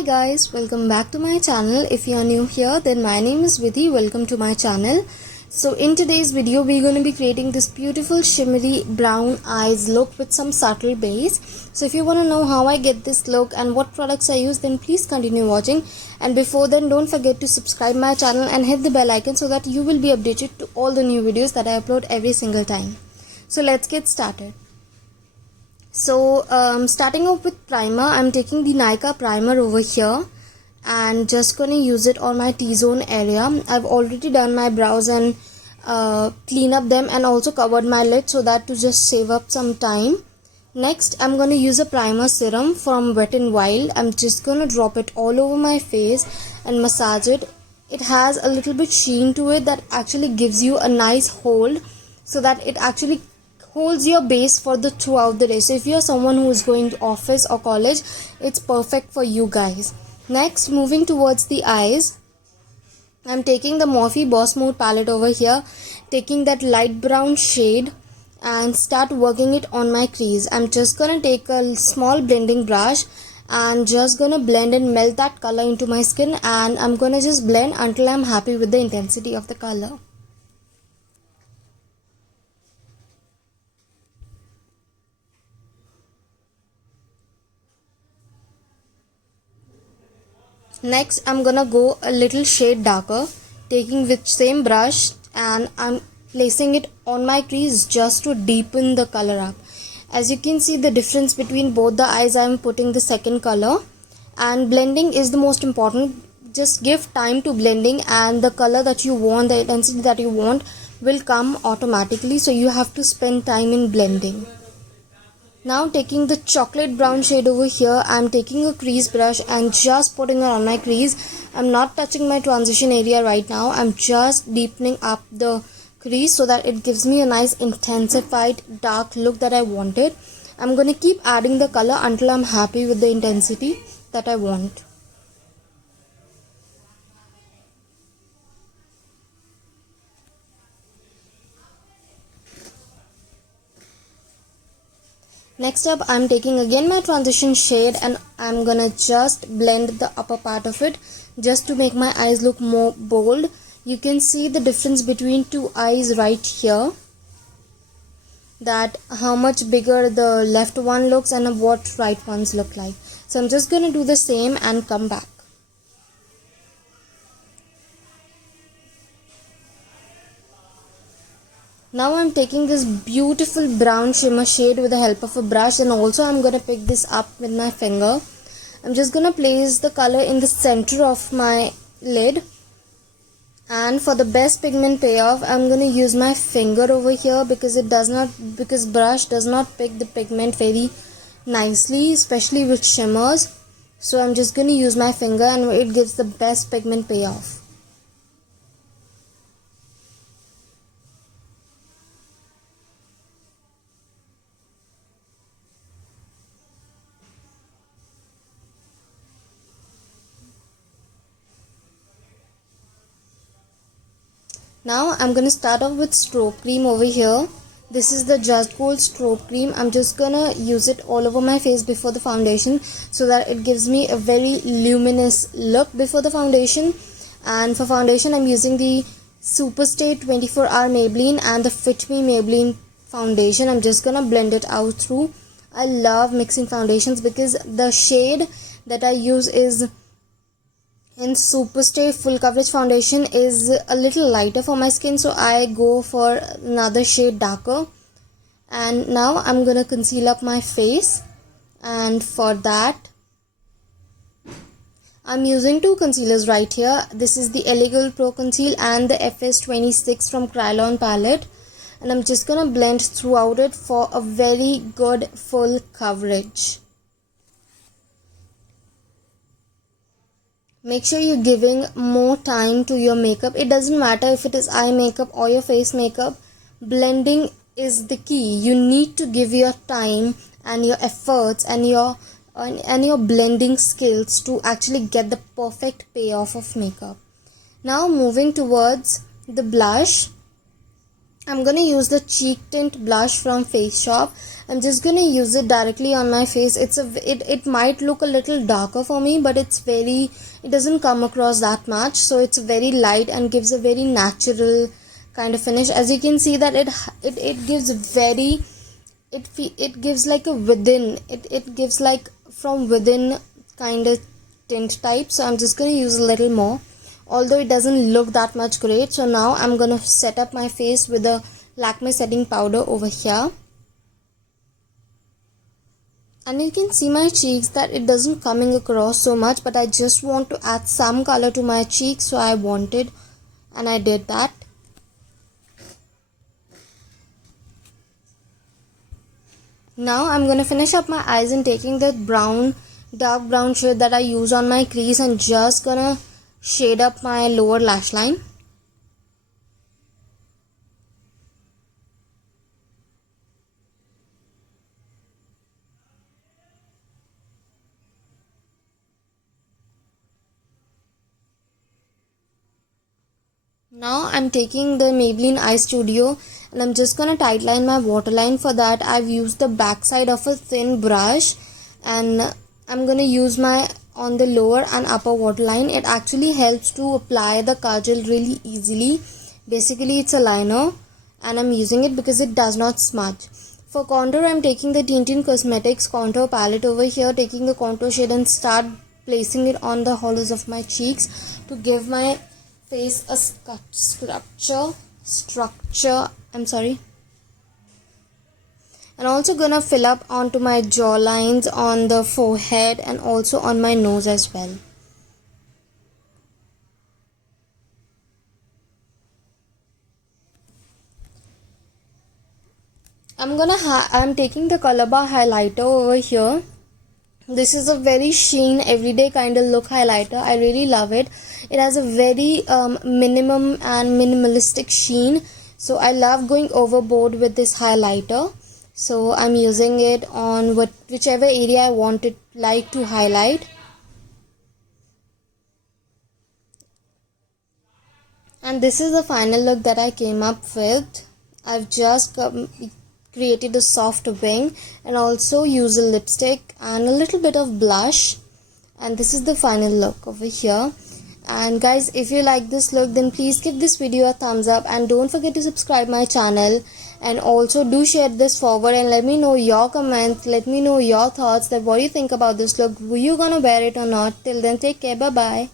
Hi guys, welcome back to my channel. If you are new here, then my name is Vidhi. Welcome to my channel. So in today's video, we're going to be creating this beautiful shimmery brown eyes look with some subtle base. So if you want to know how I get this look and what products I use, then please continue watching. And before then, don't forget to subscribe my channel and hit the bell icon so that you will be updated to all the new videos that I upload every single time. So let's get started. So starting off with primer, I'm taking the Nykaa primer over here and just gonna use it on my T-zone area. I've already done my brows and clean up them and also covered my lid so that to just save up some time. Next, I'm gonna use a primer serum from Wet n Wild. I'm just gonna drop it all over my face and massage it. It has a little bit sheen to it that actually gives you a nice hold so that it actually holds your base for the throughout the day. So if you're someone who is going to office or college, it's perfect for you guys. Next, moving towards the eyes, I'm taking the Morphe Boss Mode palette over here, taking that light brown shade and start working it on my crease. I'm just gonna take a small blending brush and just gonna blend and melt that color into my skin, and I'm gonna just blend until I'm happy with the intensity of the color. Next, I'm gonna go a little shade darker, taking with same brush, and I'm placing it on my crease just to deepen the color up. As you can see the difference between both the eyes, I'm putting the second color, and blending is the most important. Just give time to blending and the color that you want, the intensity that you want will come automatically, so you have to spend time in blending. Now taking the chocolate brown shade over here, I'm taking a crease brush and just putting it on my crease. I'm not touching my transition area right now. I'm just deepening up the crease so that it gives me a nice intensified dark look that I wanted. I'm going to keep adding the color until I'm happy with the intensity that I want. Next up, I'm taking again my transition shade and I'm gonna just blend the upper part of it just to make my eyes look more bold. You can see the difference between two eyes right here, that how much bigger the left one looks and what right ones look like. So I'm just gonna do the same and come back. Now I'm taking this beautiful brown shimmer shade with the help of a brush, and also I'm going to pick this up with my finger. I'm just going to place the color in the center of my lid, and for the best pigment payoff I'm going to use my finger over here because brush does not pick the pigment very nicely, especially with shimmers. So I'm just going to use my finger and it gives the best pigment payoff. Now I'm going to start off with strobe cream over here. This is the Just Gold strobe cream. I'm just going to use it all over my face before the foundation so that it gives me a very luminous look before the foundation. And for foundation, I'm using the Superstay 24-hour Maybelline and the Fit Me Maybelline foundation. I'm just going to blend it out through. I love mixing foundations because the shade that I use is in Superstay Full Coverage Foundation is a little lighter for my skin, so I go for another shade darker. And now I'm gonna conceal up my face, and for that I'm using two concealers right here. This is the LA Girl Pro Conceal and the FS26 from Kryolan palette, and I'm just gonna blend throughout it for a very good full coverage. Make sure you're giving more time to your makeup. It doesn't matter if it is eye makeup or your face makeup. Blending is the key. You need to give your time and your efforts and your blending skills to actually get the perfect payoff of makeup. Now moving towards the blush, I'm gonna use the Cheek Tint blush from Face Shop. I'm just gonna use it directly on my face. It might look a little darker for me, but it doesn't come across that much, so it's very light and gives a very natural kind of finish. As you can see that it gives very, it gives like a within, it gives like from within kind of tint type. So I'm just gonna use a little more, although it doesn't look that much great. So now I'm gonna set up my face with the Lakme setting powder over here, and you can see my cheeks that it doesn't coming across so much, but I just want to add some color to my cheeks, so I wanted and I did that. Now I'm gonna finish up my eyes and taking the dark brown shade that I use on my crease and just gonna shade up my lower lash line. Now I'm taking the Maybelline Eye Studio and I'm just gonna tightline my waterline. For that I've used the back side of a thin brush, and I'm gonna use my on the lower and upper waterline. It actually helps to apply the kajal really easily. Basically it's a liner and I'm using it because it does not smudge. For contour I'm taking the Tintin Cosmetics contour palette over here, taking the contour shade and start placing it on the hollows of my cheeks to give my face a structure. And also gonna fill up onto my jaw lines, on the forehead, and also on my nose as well. I'm taking the Color Bar highlighter over here. This is a very sheen everyday kind of look highlighter. I really love it. It has a very minimum and minimalistic sheen, so I love going overboard with this highlighter. So I'm using it on whichever area I want it like to highlight. And this is the final look that I came up with. I've just created a soft wing and also use a lipstick and a little bit of blush, and this is the final look over here. And guys, if you like this look, then please give this video a thumbs up and don't forget to subscribe my channel, and also do share this forward and let me know your comments, let me know your thoughts, that what you think about this look, were you gonna wear it or not. Till then, take care, bye bye.